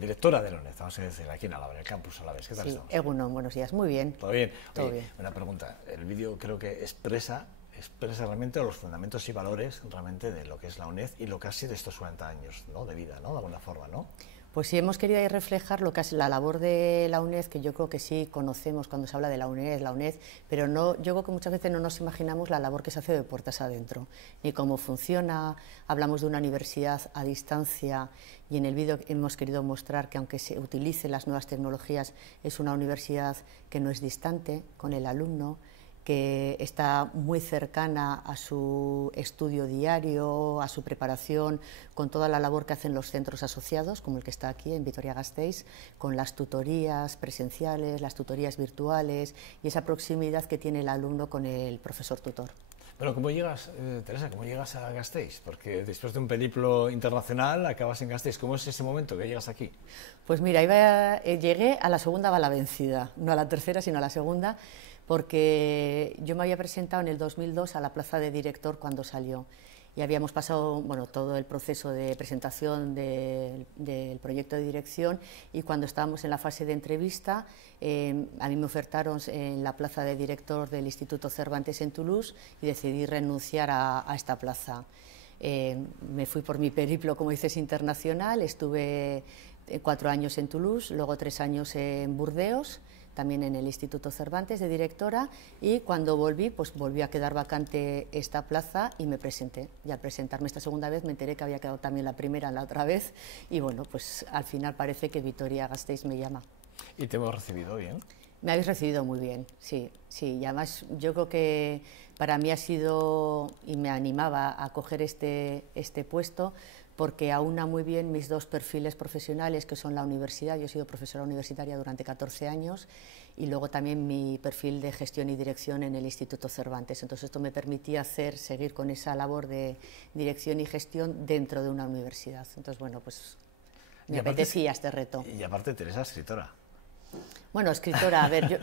directora de la UNED, vamos a decir, aquí en Álava, en el campus Alavés. ¿Qué tal Sí, estamos? Egunon, buenos días. Muy bien. ¿Todo bien? Todo Oye, bien. una pregunta. El vídeo creo que expresa realmente los fundamentos y valores realmente de lo que es la UNED y lo que ha sido estos 40 años, ¿no?, de vida, ¿no?, de alguna forma, ¿no? Pues sí, hemos querido ahí reflejar lo que es la labor de la UNED, que yo creo que sí conocemos cuando se habla de la UNED, pero no, yo creo que muchas veces no nos imaginamos la labor que se hace de puertas adentro, ni cómo funciona. Hablamos de una universidad a distancia y en el vídeo hemos querido mostrar que aunque se utilicen las nuevas tecnologías, es una universidad que no es distante con el alumno, que está muy cercana a su estudio diario, a su preparación, con toda la labor que hacen los centros asociados, como el que está aquí en Vitoria-Gasteiz, con las tutorías presenciales, las tutorías virtuales y esa proximidad que tiene el alumno con el profesor tutor. Bueno, ¿cómo llegas, Teresa, cómo llegas a Gasteiz? Porque después de un periplo internacional acabas en Gasteiz. ¿Cómo es ese momento que llegas aquí? Pues mira, llegué a la segunda bala vencida, no a la tercera, sino a la segunda, porque yo me había presentado en el 2002 a la plaza de director cuando salió y habíamos pasado, bueno, todo el proceso de presentación del proyecto de dirección, y cuando estábamos en la fase de entrevista a mí me ofertaron en la plaza de director del Instituto Cervantes en Toulouse y decidí renunciar a esta plaza. Me fui por mi periplo, como dices, internacional. Estuve 4 años en Toulouse, luego 3 años en Burdeos, también en el Instituto Cervantes de directora, y cuando volví, pues volví a quedar vacante esta plaza y me presenté. Y al presentarme esta segunda vez me enteré que había quedado también la primera la otra vez, y bueno, pues al final parece que Vitoria-Gasteiz me llama. ¿Y te hemos recibido bien? Me habéis recibido muy bien, sí, sí, y además yo creo que para mí ha sido, y me animaba a coger este puesto, porque aúna muy bien mis dos perfiles profesionales, que son la universidad. Yo he sido profesora universitaria durante 14 años, y luego también mi perfil de gestión y dirección en el Instituto Cervantes. Entonces esto me permitía seguir con esa labor de dirección y gestión dentro de una universidad. Entonces, bueno, pues me apetecía este reto. Y aparte, Teresa, escritora. Bueno, escritora, a ver,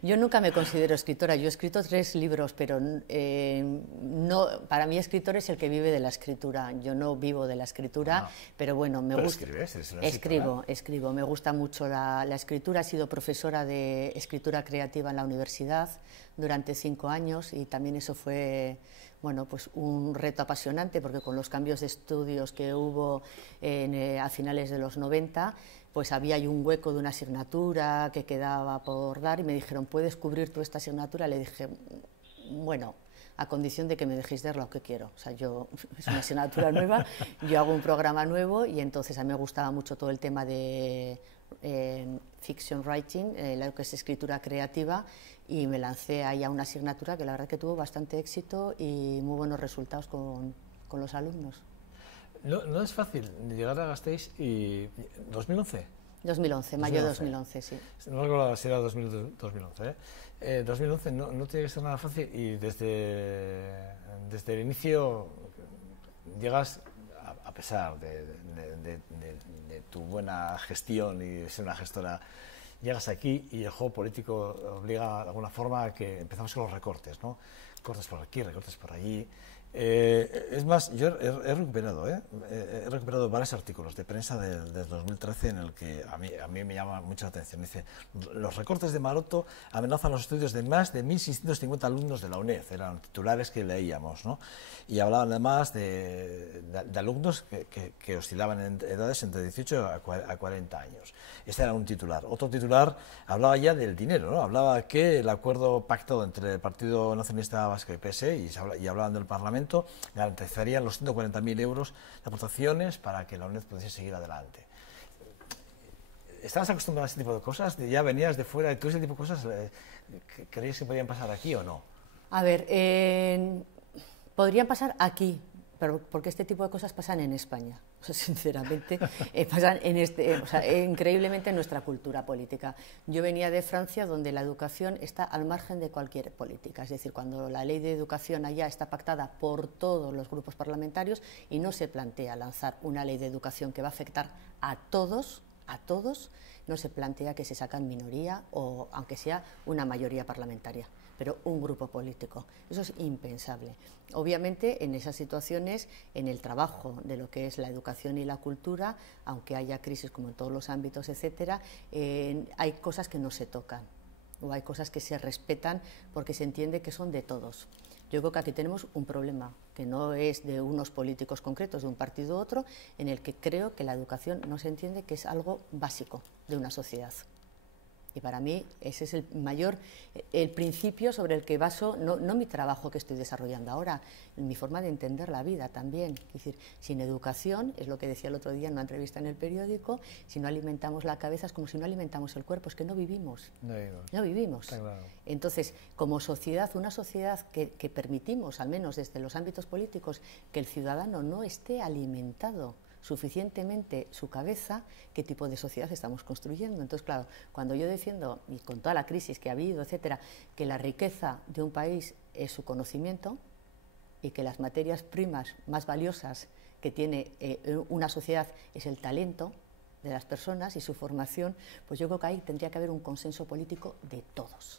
yo nunca me considero escritora. Yo he escrito 3 libros, pero no, para mí escritor es el que vive de la escritura. Yo no vivo de la escritura, pero bueno, me gusta. ¿Escribes? ¿Eres una escritora? Escribo, me gusta mucho la escritura. He sido profesora de escritura creativa en la universidad durante 5 años, y también eso fue, bueno, pues un reto apasionante, porque con los cambios de estudios que hubo a finales de los 90, pues había ahí un hueco de una asignatura que quedaba por dar, y me dijeron, ¿puedes cubrir tú esta asignatura? Le dije, bueno, a condición de que me dejéis dar lo que quiero. O sea, es una asignatura nueva, yo hago un programa nuevo, y entonces a mí me gustaba mucho todo el tema de fiction writing, lo que es escritura creativa, y me lancé ahí a una asignatura que la verdad que tuvo bastante éxito y muy buenos resultados con los alumnos. No es fácil llegar a Gasteiz y... ¿2011? 2011, mayo de 2011, sí. No recuerdo si era 2011, ¿eh? 2011 no tiene que ser nada fácil, y desde el inicio llegas, a pesar de tu buena gestión y de ser una gestora, llegas aquí y el juego político obliga de alguna forma a que empezamos con los recortes, ¿no? Cortes por aquí, recortes por allí. Es más, yo he recuperado varios artículos de prensa del 2013 en el que a mí me llama mucho la atención. Dice, los recortes de Maroto amenazan los estudios de más de 1.650 alumnos de la UNED, eran titulares que leíamos, ¿no? Y hablaban además de alumnos que oscilaban en edades entre 18 a 40 años. Este era un titular. Otro titular hablaba ya del dinero, ¿no? Hablaba que el acuerdo pactado entre el Partido Nacionalista Vasco y PSE, y hablaban del Parlamento, garantizarían los 140.000 euros de aportaciones para que la UNED pudiese seguir adelante. ¿Estabas acostumbrado a ese tipo de cosas? ¿Ya venías de fuera y tú ese tipo de cosas creías que podían pasar aquí o no? A ver, podrían pasar aquí, pero porque este tipo de cosas pasan en España. O sea, sinceramente, pasan increíblemente en nuestra cultura política. Yo venía de Francia, donde la educación está al margen de cualquier política. Es decir, cuando la ley de educación allá está pactada por todos los grupos parlamentarios y no se plantea lanzar una ley de educación que va a afectar a todos, no se plantea que se saca en minoría o aunque sea una mayoría parlamentaria, pero un grupo político. Eso es impensable. Obviamente, en esas situaciones, en el trabajo de lo que es la educación y la cultura, aunque haya crisis como en todos los ámbitos, etcétera, hay cosas que no se tocan o hay cosas que se respetan porque se entiende que son de todos. Yo creo que aquí tenemos un problema que no es de unos políticos concretos, de un partido u otro, en el que creo que la educación no se entiende que es algo básico de una sociedad. Y para mí ese es el principio sobre el que baso, no mi trabajo que estoy desarrollando ahora, mi forma de entender la vida también. Es decir, sin educación, es lo que decía el otro día en una entrevista en el periódico, si no alimentamos la cabeza es como si no alimentamos el cuerpo, es que no vivimos. No vivimos. Claro. Entonces, como sociedad, una sociedad que permitimos, al menos desde los ámbitos políticos, que el ciudadano no esté alimentado suficientemente su cabeza, qué tipo de sociedad estamos construyendo. Entonces, claro, cuando yo defiendo, y con toda la crisis que ha habido, etcétera, que la riqueza de un país es su conocimiento y que las materias primas más valiosas que tiene una sociedad es el talento de las personas y su formación, pues yo creo que ahí tendría que haber un consenso político de todos.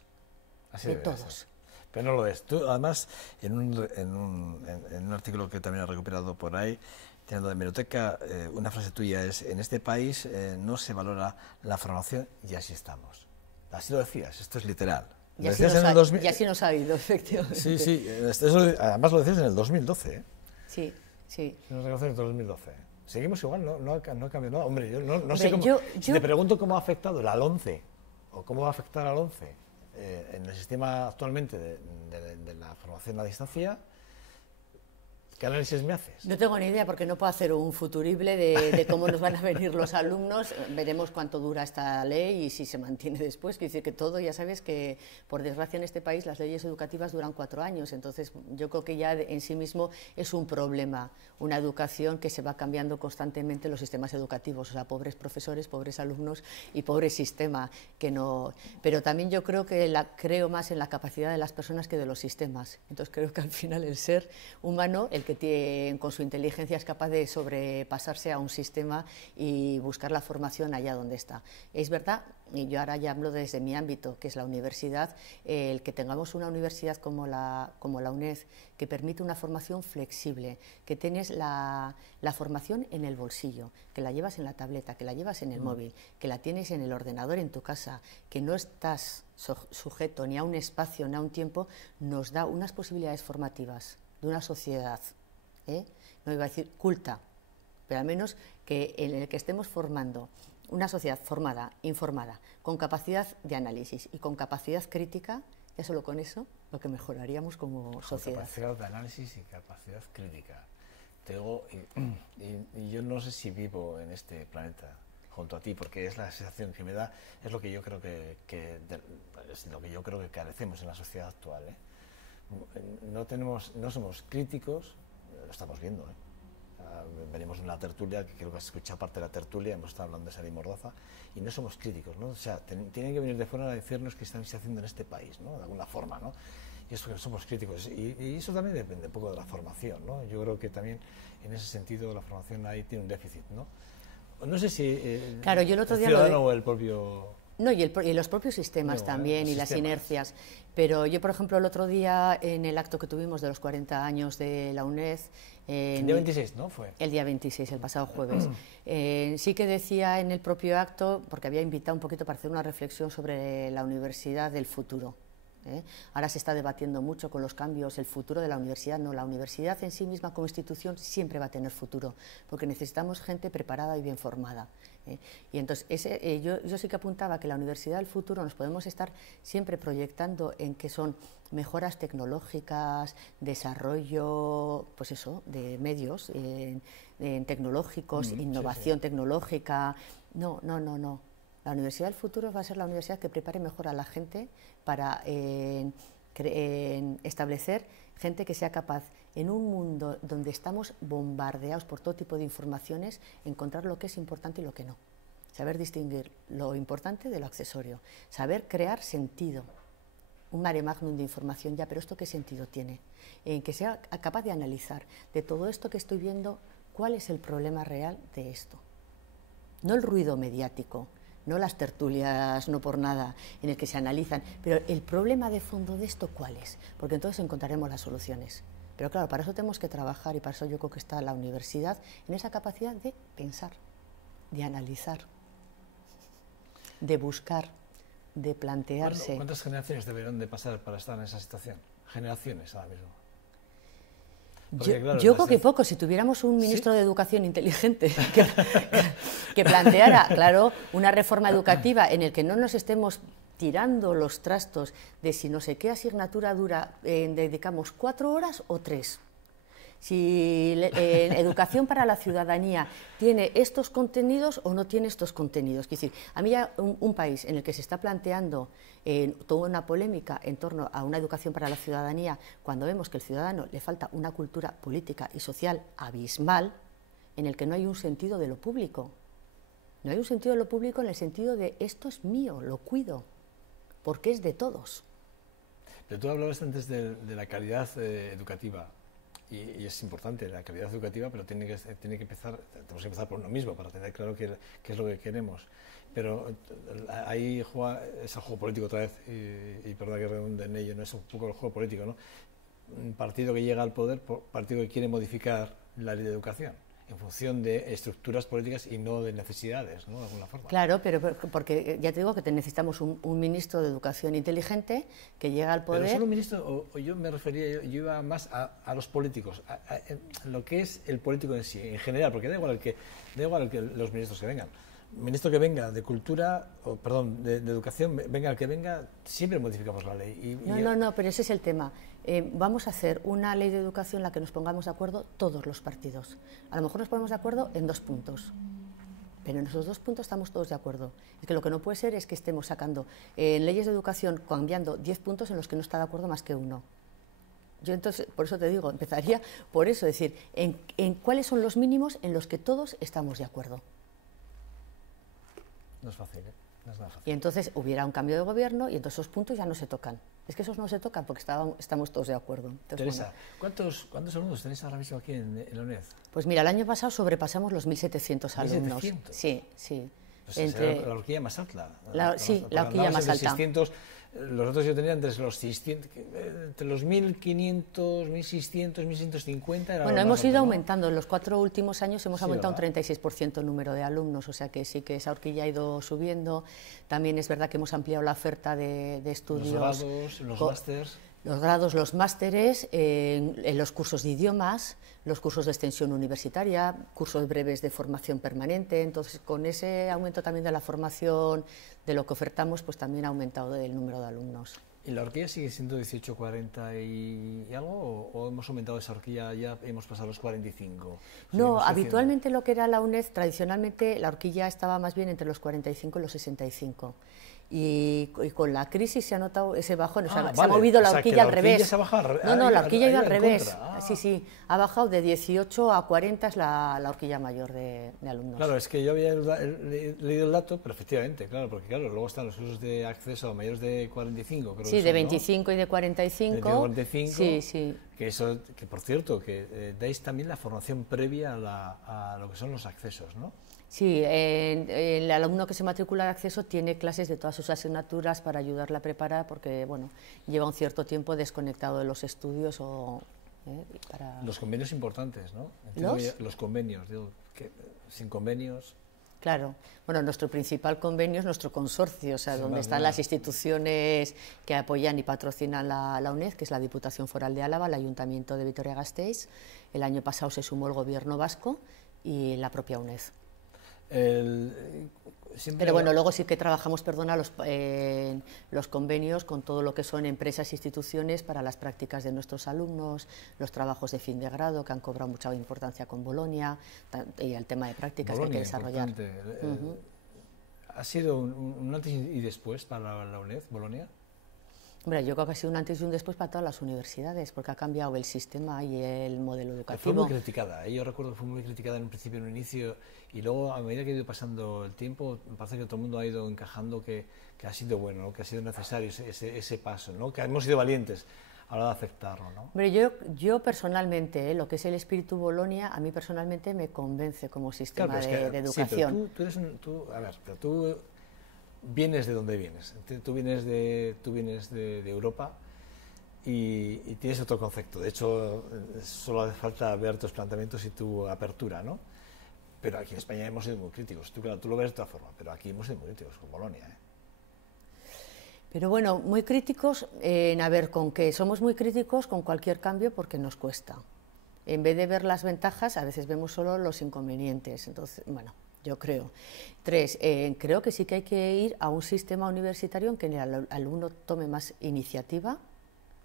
Así de todos. Pero no lo es. Tú, además, en un artículo que también he recuperado por ahí, teniendo de hemeroteca, una frase tuya es: en este país no se valora la formación y así estamos. Así lo decías, esto es literal. Y así nos ha ido, efectivamente. Sí, sí, además lo decías en el 2012. Sí, sí. Nos reconoces en el 2012. Seguimos igual, no ha cambiado nada. Hombre, yo no sé Hombre, cómo... Si te pregunto cómo ha afectado la LOMCE, o cómo va a afectar a la LOMCE en el sistema actualmente de la formación a distancia, ¿qué análisis me haces? No tengo ni idea porque no puedo hacer un futurible de cómo nos van a venir los alumnos. Veremos cuánto dura esta ley y si se mantiene después. Quiero decir que todo, ya sabes que por desgracia en este país las leyes educativas duran 4 años, entonces yo creo que ya en sí mismo es un problema, una educación que se va cambiando constantemente los sistemas educativos, o sea, pobres profesores, pobres alumnos y pobre sistema que no... Pero también yo creo que creo más en la capacidad de las personas que de los sistemas. Entonces creo que al final el ser humano, el que con su inteligencia es capaz de sobrepasarse a un sistema y buscar la formación allá donde está. Es verdad, y yo ahora ya hablo desde mi ámbito, que es la universidad, el que tengamos una universidad como la UNED, que permite una formación flexible, que tienes la formación en el bolsillo, que la llevas en la tableta, que la llevas en el móvil, que la tienes en el ordenador en tu casa, que no estás sujeto ni a un espacio ni a un tiempo, nos da unas posibilidades formativas de una sociedad, no iba a decir culta, pero al menos que en el que estemos formando una sociedad formada, informada, con capacidad de análisis y con capacidad crítica, ya solo con eso lo que mejoraríamos como sociedad. Capacidad de análisis y capacidad crítica. Te digo, y yo no sé si vivo en este planeta junto a ti, porque es la sensación que me da, es lo que yo creo es lo que yo creo que carecemos en la sociedad actual. No somos críticos, lo estamos viendo. Venimos de una tertulia, que creo que has escuchado parte de la tertulia, hemos estado hablando de Sara y Mordaza, y no somos críticos, ¿no? O sea, tienen que venir de fuera a decirnos qué están haciendo en este país, ¿no? De alguna forma, ¿no? Y eso que no somos críticos. Y eso también depende un poco de la formación, ¿no? Yo creo que también en ese sentido la formación ahí tiene un déficit, ¿no? No sé si claro, yo el otro día ciudadano o el propio... No, y los propios sistemas también, y las inercias. Pero yo, por ejemplo, el otro día, en el acto que tuvimos de los 40 años de la UNED... el día 26, ¿no? Fue el día 26, el pasado jueves. Sí que decía en el propio acto, porque había invitado un poquito para hacer una reflexión sobre la universidad del futuro. Ahora se está debatiendo mucho con los cambios el futuro de la universidad. No, la universidad en sí misma como institución siempre va a tener futuro, porque necesitamos gente preparada y bien formada. Y entonces yo sí que apuntaba que la universidad del futuro nos podemos estar siempre proyectando en que son mejoras tecnológicas, desarrollo, pues eso, de medios tecnológicos, innovación tecnológica. No. La universidad del futuro va a ser la universidad que prepare mejor a la gente para establecer gente que sea capaz, en un mundo donde estamos bombardeados por todo tipo de informaciones, encontrar lo que es importante y lo que no. Saber distinguir lo importante de lo accesorio. Saber crear sentido. Un mare magnum de información, ya, pero ¿esto qué sentido tiene? Que sea capaz de analizar de todo esto que estoy viendo, cuál es el problema real de esto. No el ruido mediático, no las tertulias, no por nada, en el que se analizan. Pero el problema de fondo de esto, ¿cuál es? Porque entonces encontraremos las soluciones. Pero claro, para eso tenemos que trabajar y para eso yo creo que está la universidad en esa capacidad de pensar, de analizar, de buscar, de plantearse. Bueno, ¿cuántas generaciones deberían de pasar para estar en esa situación? Generaciones ahora mismo. Porque, claro, yo creo que poco. Si tuviéramos un ministro de Educación inteligente que planteara, claro, una reforma educativa en el que no nos estemos tirando los trastos de si no sé qué asignatura dura, dedicamos 4 horas o 3. Si educación para la ciudadanía tiene estos contenidos o no tiene estos contenidos. Es decir, a mí ya un país en el que se está planteando toda una polémica en torno a una educación para la ciudadanía, cuando vemos que al ciudadano le falta una cultura política y social abismal, en el que no hay un sentido de lo público. No hay un sentido de lo público en el sentido de esto es mío, lo cuido, porque es de todos. Pero tú hablabas antes de la calidad educativa. Y es importante la calidad educativa, pero tenemos que empezar por uno mismo para tener claro qué es lo que queremos. Pero ahí es el juego político otra vez, y perdón que redunde en ello, no es un poco el juego político, ¿no? Un partido que llega al poder, partido que quiere modificar la ley de educación en función de estructuras políticas y no de necesidades, ¿no? De alguna forma. Claro, pero porque ya te digo que necesitamos un ministro de Educación inteligente que llega al poder... Pero solo un ministro, o yo me refería, yo iba más a los políticos, a lo que es el político en sí, en general, porque da igual los ministros que vengan. Ministro que venga de cultura, de educación, venga el que venga, siempre modificamos la ley. No, pero ese es el tema. Vamos a hacer una ley de educación en la que nos pongamos de acuerdo todos los partidos. A lo mejor nos ponemos de acuerdo en 2 puntos, pero en esos 2 puntos estamos todos de acuerdo. Es que lo que no puede ser es que estemos sacando leyes de educación, cambiando 10 puntos en los que no está de acuerdo más que uno. Yo entonces, por eso te digo, empezaría por eso, es decir, en cuáles son los mínimos en los que todos estamos de acuerdo. No es fácil, ¿eh? No es nada fácil. Y entonces hubiera un cambio de gobierno y entonces esos puntos ya no se tocan. Es que esos no se tocan porque estamos todos de acuerdo. Entonces, Teresa, bueno, ¿cuántos alumnos tenéis ahora mismo aquí en la UNED? Pues mira, el año pasado sobrepasamos los 1.700 alumnos. ¿1.700? Sí. Pues la horquilla más alta. Sí, la horquilla más alta. 600, los otros yo tenía entre los 600, entre los 1.500, 1.600, 1.650. Bueno, hemos ido aumentando. En los 4 últimos años hemos aumentado un 36% el número de alumnos, o sea que sí que esa horquilla ha ido subiendo. También es verdad que hemos ampliado la oferta de estudios. Los grados, los másters. Los grados, los másteres, en los cursos de idiomas, los cursos de extensión universitaria, cursos breves de formación permanente. Entonces, con ese aumento también de la formación, de lo que ofertamos, pues también ha aumentado el número de alumnos. ¿Y la horquilla sigue siendo 18-40 y algo? ¿O hemos aumentado esa horquilla, ya hemos pasado los 45? No, habitualmente lo que era la UNED, tradicionalmente la horquilla estaba más bien entre los 45 y los 65. Y con la crisis se ha notado ese bajón, se ha movido la horquilla al revés. No, la horquilla ha ido al revés. Sí, ha bajado de 18 a 40, es la horquilla mayor de alumnos. Claro, es que yo había leído el dato, pero efectivamente, porque luego están los usos de acceso a mayores de 45. Creo sí, de 25 y de 45. De 45, sí. Que por cierto, que dais también la formación previa a lo que son los accesos, ¿no? Sí, el alumno que se matricula de acceso tiene clases de todas sus asignaturas para ayudarle a preparar, porque bueno, lleva un cierto tiempo desconectado de los estudios para... Los convenios importantes, ¿no? Los convenios, digo, que sin convenios... Claro, bueno, nuestro principal convenio es nuestro consorcio, o sea, donde están las instituciones que apoyan y patrocinan la UNED, que es la Diputación Foral de Álava, el Ayuntamiento de Vitoria-Gasteiz. El año pasado se sumó el Gobierno vasco y la propia UNED. Pero bueno, luego sí que trabajamos, los convenios con todo lo que son empresas e instituciones para las prácticas de nuestros alumnos, los trabajos de fin de grado que han cobrado mucha importancia con Bolonia y el tema de prácticas que hay que desarrollar. ¿Ha sido un antes y después para la UNED, Bolonia? Hombre, yo creo que ha sido un antes y un después para todas las universidades, porque ha cambiado el sistema y el modelo educativo. Fue muy criticada, yo recuerdo que fue muy criticada en un principio, en un inicio, y luego a medida que ha ido pasando el tiempo, me parece que todo el mundo ha ido encajando que ha sido bueno, ¿no? Que ha sido necesario ese paso, ¿no? Que hemos sido valientes a la hora de aceptarlo, ¿no? Hombre, yo personalmente, lo que es el espíritu Bolonia, a mí personalmente me convence como sistema de educación. Sí, pero tú vienes de donde vienes. Tú vienes de Europa y tienes otro concepto. De hecho, solo hace falta ver tus planteamientos y tu apertura, ¿no? Pero aquí en España hemos sido muy críticos. Tú, claro, tú lo ves de otra forma, pero aquí hemos sido muy críticos con Bolonia, ¿eh? Pero bueno, muy críticos en a ver con qué. Somos muy críticos con cualquier cambio porque nos cuesta. En vez de ver las ventajas, a veces vemos solo los inconvenientes. Entonces, bueno, yo creo. 3, creo que sí que hay que ir a un sistema universitario en que el alumno tome más iniciativa,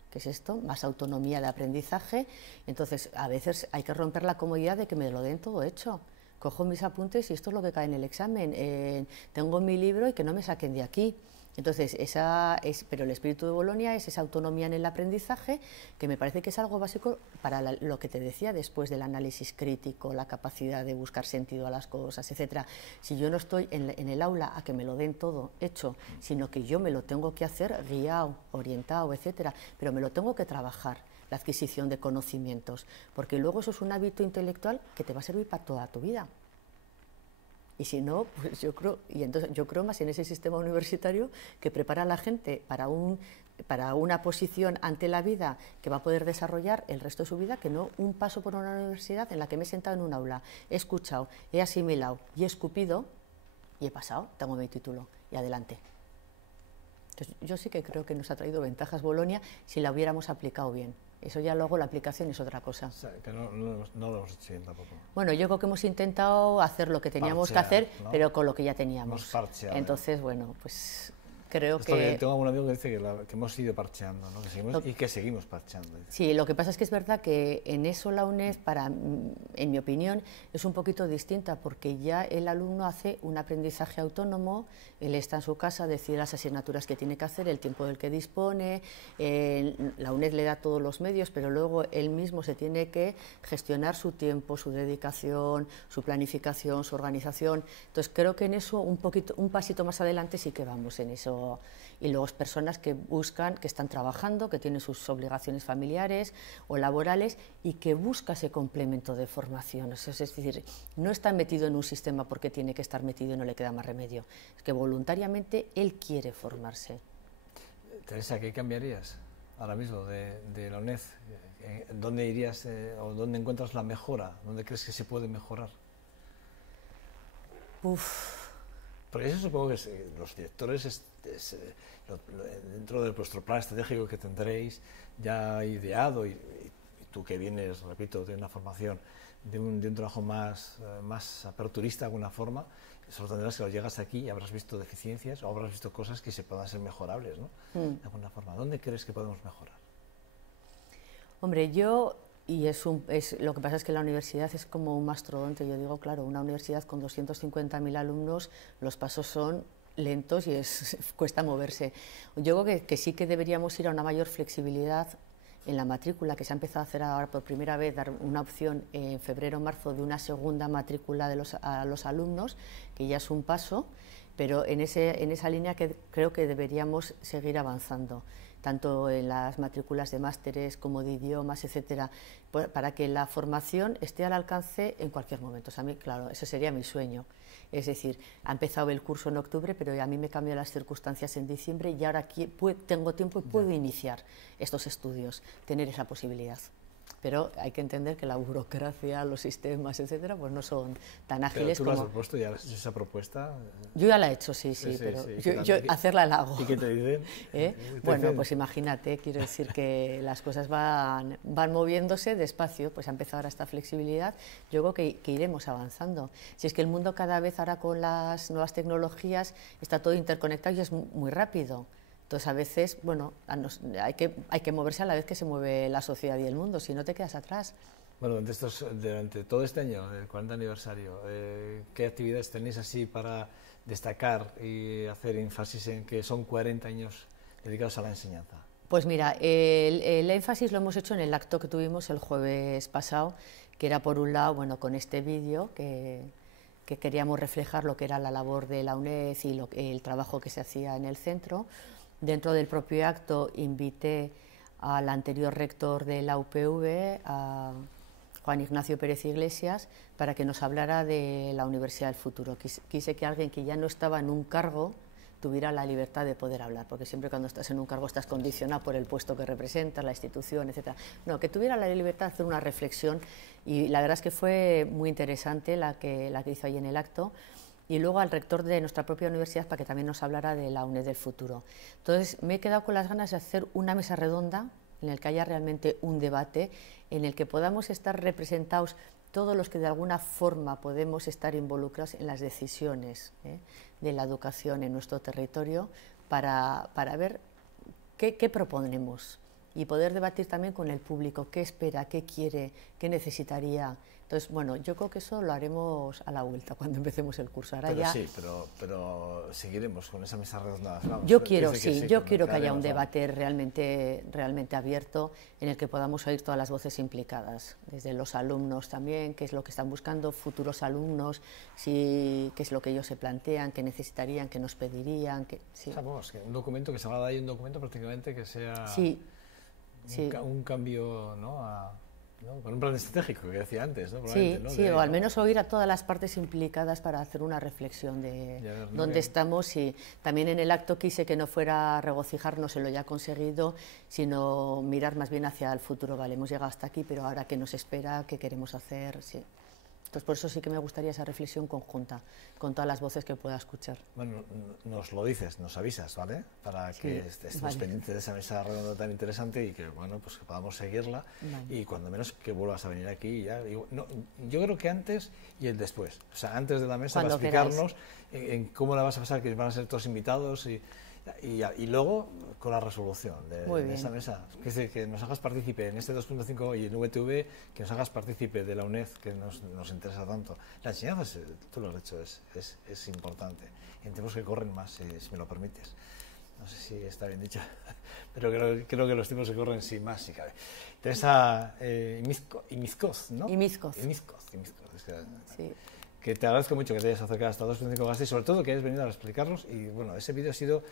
que es esto, más autonomía de aprendizaje. Entonces, a veces hay que romper la comodidad de que me lo den todo hecho. Cojo mis apuntes y esto es lo que cae en el examen. Tengo mi libro y que no me saquen de aquí. Entonces, pero el espíritu de Bolonia es esa autonomía en el aprendizaje, que me parece que es algo básico para lo que te decía después del análisis crítico, la capacidad de buscar sentido a las cosas, etcétera. Si yo no estoy en el aula a que me lo den todo hecho, sino que yo me lo tengo que hacer guiado, orientado, etcétera, pero me lo tengo que trabajar, la adquisición de conocimientos, porque luego eso es un hábito intelectual que te va a servir para toda tu vida. Y si no, pues yo creo más en ese sistema universitario que prepara a la gente para una posición ante la vida que va a poder desarrollar el resto de su vida, que no un paso por una universidad en la que me he sentado en un aula, he escuchado, he asimilado y he escupido y he pasado, tengo mi título y adelante. Entonces, yo sí que creo que nos ha traído ventajas Bolonia si la hubiéramos aplicado bien. Eso ya luego la aplicación es otra cosa. O sea, que no lo hemos hecho bien tampoco. Bueno, yo creo que hemos intentado hacer lo que teníamos que hacer, ¿no? Pero con lo que ya teníamos. Entonces, bueno, pues creo que... Tengo un amigo que dice que hemos ido parcheando, ¿no? Que seguimos parcheando. Sí, lo que pasa es que es verdad que en eso la UNED, en mi opinión, es un poquito distinta, porque ya el alumno hace un aprendizaje autónomo, él está en su casa, decide las asignaturas que tiene que hacer, el tiempo del que dispone, la UNED le da todos los medios, pero luego él mismo se tiene que gestionar su tiempo, su dedicación, su planificación, su organización. Entonces creo que en eso un pasito más adelante sí que vamos en eso. Y luego es personas que buscan, que están trabajando, que tienen sus obligaciones familiares o laborales y que busca ese complemento de formación. Es decir, no está metido en un sistema porque tiene que estar metido y no le queda más remedio. Es que voluntariamente él quiere formarse. Teresa, ¿qué cambiarías ahora mismo de la UNED? ¿Dónde irías o dónde encuentras la mejora? ¿Dónde crees que se puede mejorar? Porque eso supongo que los directores, dentro de vuestro plan estratégico que tendréis ya ideado, y tú que vienes, repito, de una formación, de un trabajo más aperturista de alguna forma, solo tendrás que llegas aquí y habrás visto deficiencias o habrás visto cosas que se puedan ser mejorables, ¿no? De alguna forma. ¿Dónde crees que podemos mejorar? Hombre, lo que pasa es que la universidad es como un mastodonte. Yo digo, claro, una universidad con 250.000 alumnos, los pasos son lentos y cuesta moverse. Yo creo que sí que deberíamos ir a una mayor flexibilidad en la matrícula, que se ha empezado a hacer ahora por primera vez, dar una opción en febrero o marzo de una segunda matrícula a los alumnos, que ya es un paso, pero en esa línea que creo que deberíamos seguir avanzando, tanto en las matrículas de másteres como de idiomas, etcétera, para que la formación esté al alcance en cualquier momento. O sea, a mí, claro, ese sería mi sueño. Es decir, ha empezado el curso en octubre, pero a mí me cambian las circunstancias en diciembre y ahora aquí tengo tiempo y puedo iniciar estos estudios, tener esa posibilidad. Pero hay que entender que la burocracia, los sistemas, etcétera, pues no son tan ágiles como... ¿Pero tú lo has propuesto ya esa propuesta? Yo ya la he hecho, sí, pero yo hacerla la hago. ¿Y qué te dicen? Bueno, pues imagínate, quiero decir que las cosas van moviéndose despacio, pues ha empezado ahora esta flexibilidad, yo creo que iremos avanzando. Si es que el mundo cada vez ahora con las nuevas tecnologías está todo interconectado y es muy rápido. Entonces, a veces, bueno, hay que moverse a la vez que se mueve la sociedad y el mundo, si no te quedas atrás. Bueno, durante todo este año, el 40 aniversario, ¿qué actividades tenéis así para destacar y hacer énfasis en que son 40 años dedicados a la enseñanza? Pues mira, el énfasis lo hemos hecho en el acto que tuvimos el jueves pasado, que era por un lado, bueno, con este vídeo que queríamos reflejar lo que era la labor de la UNED y el trabajo que se hacía en el centro. Dentro del propio acto invité al anterior rector de la UPV, a Juan Ignacio Pérez Iglesias, para que nos hablara de la Universidad del Futuro. Quise que alguien que ya no estaba en un cargo tuviera la libertad de poder hablar, porque siempre cuando estás en un cargo estás condicionado por el puesto que representas, la institución, etcétera. No, que tuviera la libertad de hacer una reflexión, y la verdad es que fue muy interesante la que hizo ahí en el acto. Y luego al rector de nuestra propia universidad para que también nos hablara de la UNED del futuro. Entonces me he quedado con las ganas de hacer una mesa redonda en la que haya realmente un debate, en el que podamos estar representados todos los que de alguna forma podemos estar involucrados en las decisiones de la educación en nuestro territorio, para ver qué proponemos y poder debatir también con el público, qué espera, qué quiere, qué necesitaría. Entonces, bueno, yo creo que eso lo haremos a la vuelta, cuando empecemos el curso. Ahora pero ya... sí, pero seguiremos con esa mesa redonda. Vamos, yo quiero, yo quiero que haya un debate realmente abierto, en el que podamos oír todas las voces implicadas, desde los alumnos también, qué es lo que están buscando, futuros alumnos, qué es lo que ellos se plantean, qué necesitarían, qué nos pedirían. Sí. Vamos, que un documento que salga de ahí, un documento prácticamente que sea un cambio, ¿no? Con un plan estratégico que decía antes, ¿no? Sí, o al menos oír a todas las partes implicadas para hacer una reflexión de dónde estamos. Y también en el acto quise que no fuera regocijarnos en lo ya conseguido, sino mirar más bien hacia el futuro. Vale, hemos llegado hasta aquí, pero ahora qué nos espera, qué queremos hacer. Sí. Entonces, por eso sí que me gustaría esa reflexión conjunta, con todas las voces que pueda escuchar. Bueno, nos lo dices, nos avisas, ¿vale? Para que estemos pendientes de esa mesa redonda tan interesante y que, bueno, pues que podamos seguirla. Y cuando menos que vuelvas a venir aquí. Ya, yo creo que antes y el después. O sea, antes de la mesa, para explicarnos en cómo la vas a pasar, que van a ser todos invitados y luego con la resolución de esa mesa. Es decir, que nos hagas partícipe en este 2.5 y en VTV, que nos hagas partícipe de la UNED, que nos interesa tanto. La enseñanza, tú lo has dicho, es importante. En tiempos que corren más, si me lo permites. No sé si está bien dicho, pero creo que los tiempos que corren sí más, si cabe. Teresa Imizcoz, ¿no? Imizcoz. Que te agradezco mucho que te hayas acercado hasta 2.5 Gasteiz, y sobre todo que hayas venido a explicarnos. Y bueno, ese vídeo ha sido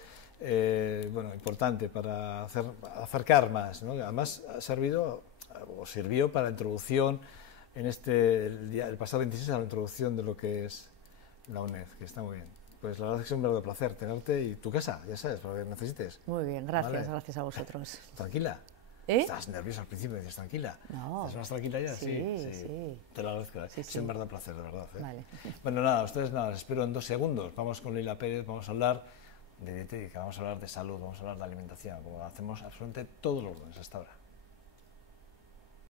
importante para acercar más, ¿no? Además sirvió para la introducción en el pasado 26 a la introducción de lo que es la UNED, que está muy bien. Pues la verdad es que es un verdadero placer tenerte, y tu casa, ya sabes, para lo que necesites. Muy bien, gracias, gracias a vosotros. Tranquila. Estás nerviosa al principio, dices tranquila. No. ¿Estás más tranquila ya? Sí. Te lo agradezco. Es un verdadero placer, de verdad. Vale. Bueno, nada, ustedes nada, les espero en 2 segundos. Vamos con Leila Pérez, vamos a hablar de dietética, vamos a hablar de salud, vamos a hablar de alimentación, como hacemos absolutamente todos los lunes hasta ahora.